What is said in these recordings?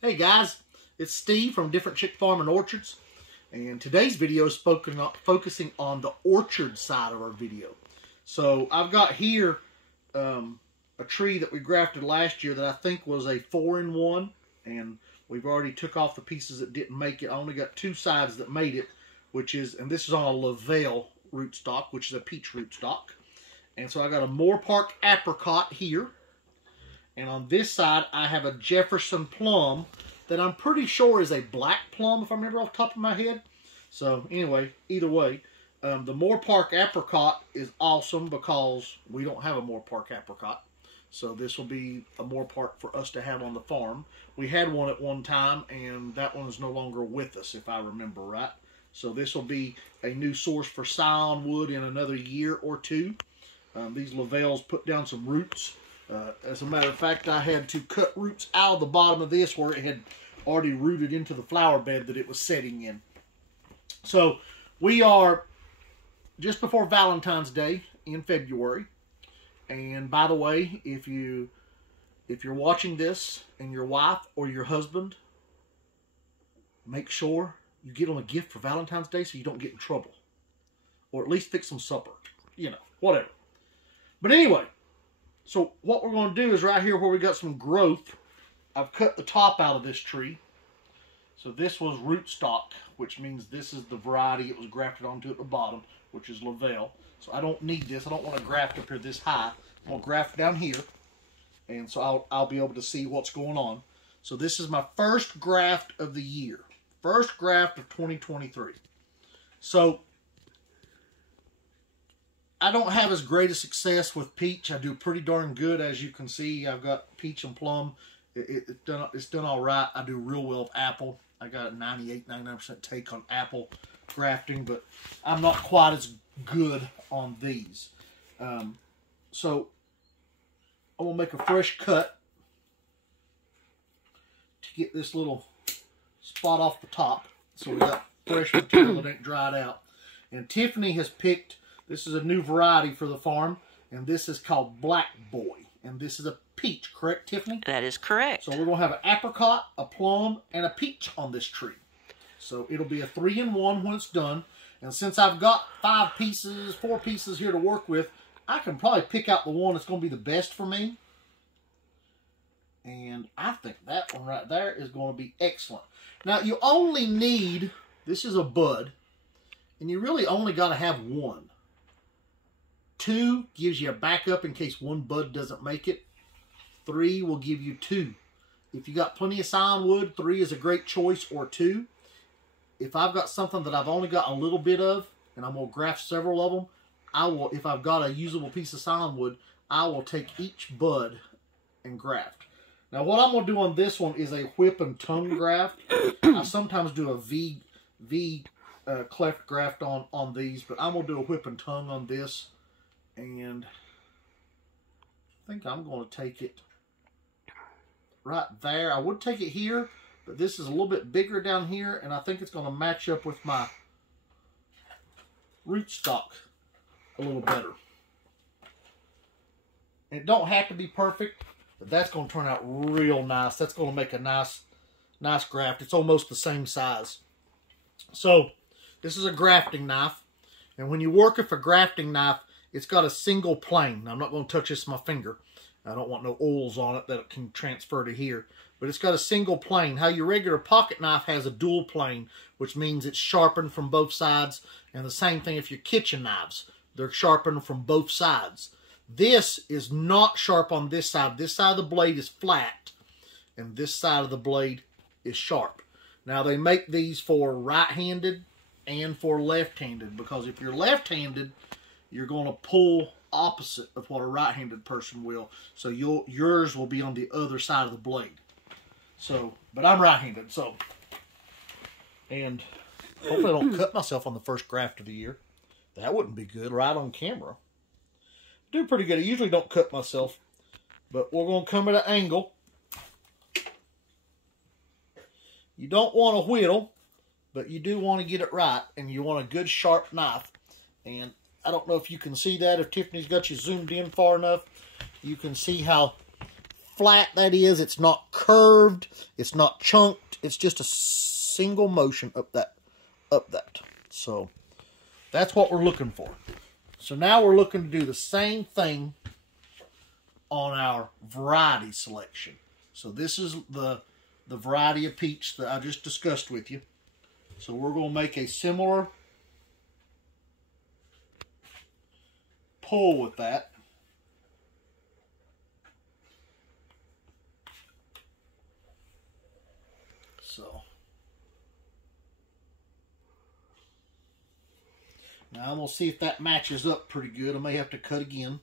Hey guys, it's Steve from Different Chick Farm and Orchards, and today's video is focusing on the orchard side of our video. So I've got here a tree that we grafted last year that I think was a 4-in-1, and we've already took off the pieces that didn't make it. I only got 2 sides that made it, and this is on a Lovell rootstock, which is a peach rootstock. And so I got a Moore Park apricot here. And on this side, I have a Jefferson plum that I'm pretty sure is a black plum, if I remember off the top of my head. So anyway, either way, the Moore Park apricot is awesome because we don't have a Moore Park apricot. So this will be a Moore Park for us to have on the farm. We had one at one time, and that one is no longer with us, if I remember right. So this will be a new source for scion wood in another year or two. These Lovells put down some roots. As a matter of fact, I had to cut roots out of the bottom of this where it had already rooted into the flower bed that it was setting in. So we are just before Valentine's Day in February. And by the way, if you're watching this and your wife or your husband, make sure you get them a gift for Valentine's Day so you don't get in trouble. Or at least fix them supper. You know, whatever. But anyway, so what we're going to do is right here where we got some growth, I've cut the top out of this tree. So this was rootstock, which means this is the variety it was grafted onto at the bottom, which is Lovell. So I don't need this. I don't want to graft up here this high. I'm going to graft down here. And so I'll be able to see what's going on. So this is my first graft of the year. First graft of 2023. So I don't have as great a success with peach. I do pretty darn good, as you can see. I've got peach and plum. It's done all right. I do real well with apple. I got a 98-99% take on apple grafting, but I'm not quite as good on these. So I'm going to make a fresh cut to get this little spot off the top. So we got fresh material that ain't dried out. And Tiffany has picked, this is a new variety for the farm, and this is called Black Boy. And this is a peach, correct, Tiffany? That is correct. So we're going to have an apricot, a plum, and a peach on this tree. So it'll be a 3-in-1 when it's done. And since I've got 4 pieces here to work with, I can probably pick out the one that's going to be the best for me. And I think that one right there is going to be excellent. Now, you only need, this is a bud, and you really only got to have 1. 2 gives you a backup in case one bud doesn't make it. 3 will give you 2. If you got plenty of scion wood, 3 is a great choice, or 2. If I've got something that I've only got a little bit of, and I'm going to graft several of them, if I've got a usable piece of scion wood, I will take each bud and graft. Now what I'm going to do on this one is a whip and tongue graft. I sometimes do a V cleft graft on these, but I'm going to do a whip and tongue on this. And I think I'm going to take it right there. I would take it here, but this is a little bit bigger down here, and I think it's going to match up with my rootstock a little better. It don't have to be perfect, but that's going to turn out real nice. That's going to make a nice graft. It's almost the same size. So this is a grafting knife, and when you work with a grafting knife, it's got a single plane. Now, I'm not going to touch this with my finger. I don't want no oils on it that it can transfer to here. But it's got a single plane. How your regular pocket knife has a dual plane, which means it's sharpened from both sides. And the same thing if your kitchen knives. They're sharpened from both sides. This is not sharp on this side. This side of the blade is flat. And this side of the blade is sharp. Now, they make these for right-handed and for left-handed. Because if you're left-handed, you're going to pull opposite of what a right-handed person will. So yours will be on the other side of the blade. So, but I'm right-handed, so. And hopefully I don't cut myself on the first graft of the year. That wouldn't be good right on camera. Do pretty good. I usually don't cut myself. But we're going to come at an angle. You don't want to whittle, but you do want to get it right. And you want a good sharp knife. And I don't know if you can see that. If Tiffany's got you zoomed in far enough, you can see how flat, that is. It's not curved. It's not chunked. It's just a single motion up that. So that's what we're looking for. So now we're looking to do the same thing on our variety selection. So this is the variety of peach that I just discussed with you. So we're going to make a similar pull with that. So now I'm going to see if that matches up pretty good. I may have to cut again.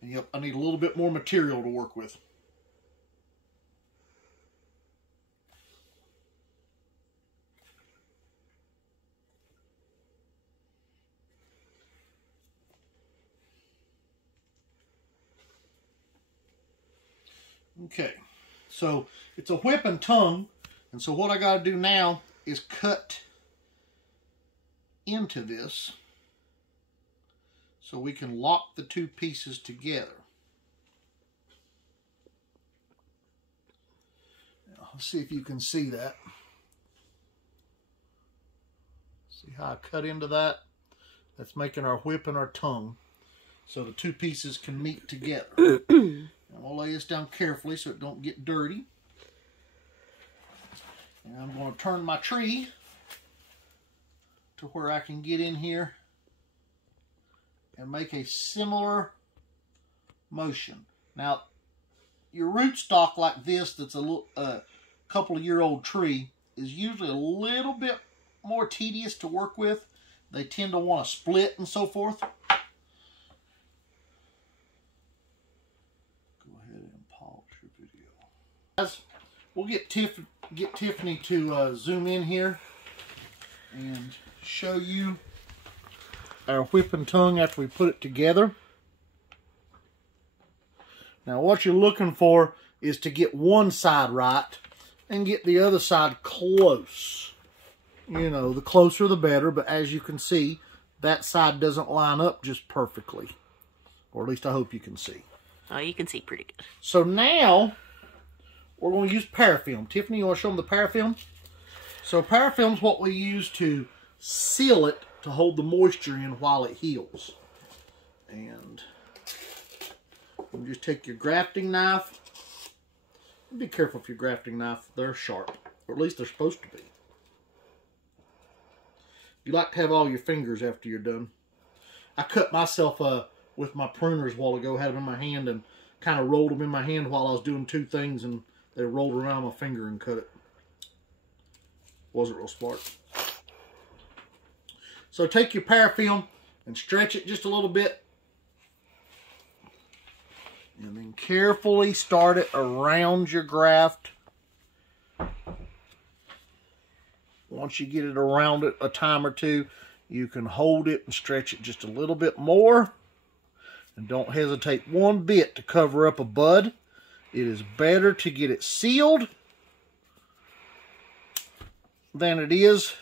And yep, I need a little bit more material to work with. Okay, so it's a whip and tongue, and so what I got to do now is cut into this so we can lock the two pieces together. Now, let's see if you can see that. See how I cut into that? That's making our whip and our tongue so the two pieces can meet together. I'm going to lay this down carefully so it don't get dirty. And I'm going to turn my tree to where I can get in here and make a similar motion. Now, your rootstock like this that's a couple of year old tree is usually a little bit more tedious to work with. They tend to want to split and so forth. We'll get Tiffany to zoom in here and show you our whip and tongue after we put it together. Now what you're looking for is to get one side right and get the other side close. You know, the closer the better, but as you can see, that side doesn't line up just perfectly. Or at least I hope you can see. Oh, you can see pretty good. So now we're going to use parafilm. Tiffany, you want to show them the parafilm? So parafilm is what we use to seal it to hold the moisture in while it heals. And you just take your grafting knife. Be careful with your grafting knife. They're sharp. Or at least they're supposed to be. You like to have all your fingers after you're done. I cut myself with my pruners a while ago. Had them in my hand and kind of rolled them in my hand while I was doing two things, and they rolled around my finger and cut it. Wasn't real smart. So take your parafilm and stretch it just a little bit. And then carefully start it around your graft. Once you get it around it a time or two, you can hold it and stretch it just a little bit more. And don't hesitate one bit to cover up a bud. It is better to get it sealed than it is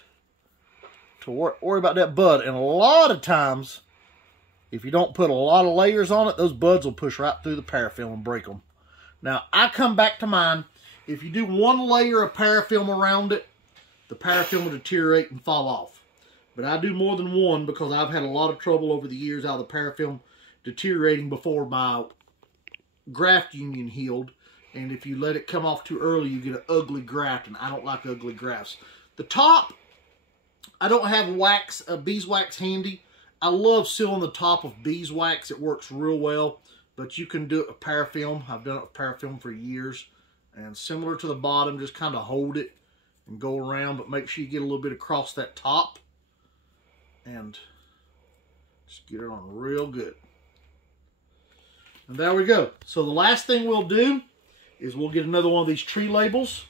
to worry about that bud. And a lot of times, if you don't put a lot of layers on it, those buds will push right through the parafilm and break them. Now, I come back to mine. If you do one layer of parafilm around it, the parafilm will deteriorate and fall off. But I do more than one because I've had a lot of trouble over the years out of the parafilm deteriorating before my graft union healed. And if you let it come off too early, you get an ugly graft, and I don't like ugly grafts. The top, I don't have wax, beeswax handy. I love sealing the top with beeswax. It works real well, but you can do it with parafilm. I've done it with parafilm for years. And similar to the bottom, just kind of hold it and go around, but make sure you get a little bit across that top. And just get it on real good. And there we go. So the last thing we'll do is we'll get another one of these tree labels.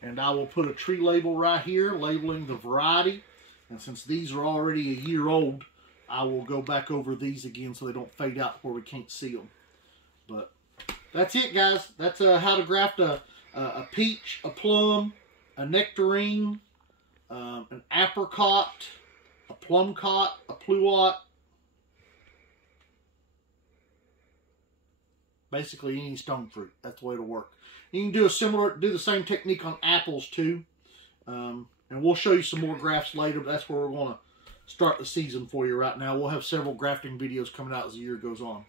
And I will put a tree label right here labeling the variety. And since these are already a year old, I will go back over these again so they don't fade out where we can't see them. But that's it, guys. That's how to graft a peach, a plum, a nectarine, an apricot, a plumcot, a pluot, Basically any stone fruit. That's the way it'll work. You can do do the same technique on apples too. And we'll show you some more grafts later, but that's where we're going to start the season for you right now. We'll have several grafting videos coming out as the year goes on.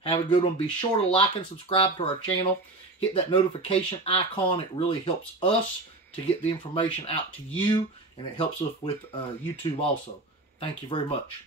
Have a good one. Be sure to like and subscribe to our channel. Hit that notification icon. It really helps us to get the information out to you, and it helps us with YouTube also. Thank you very much.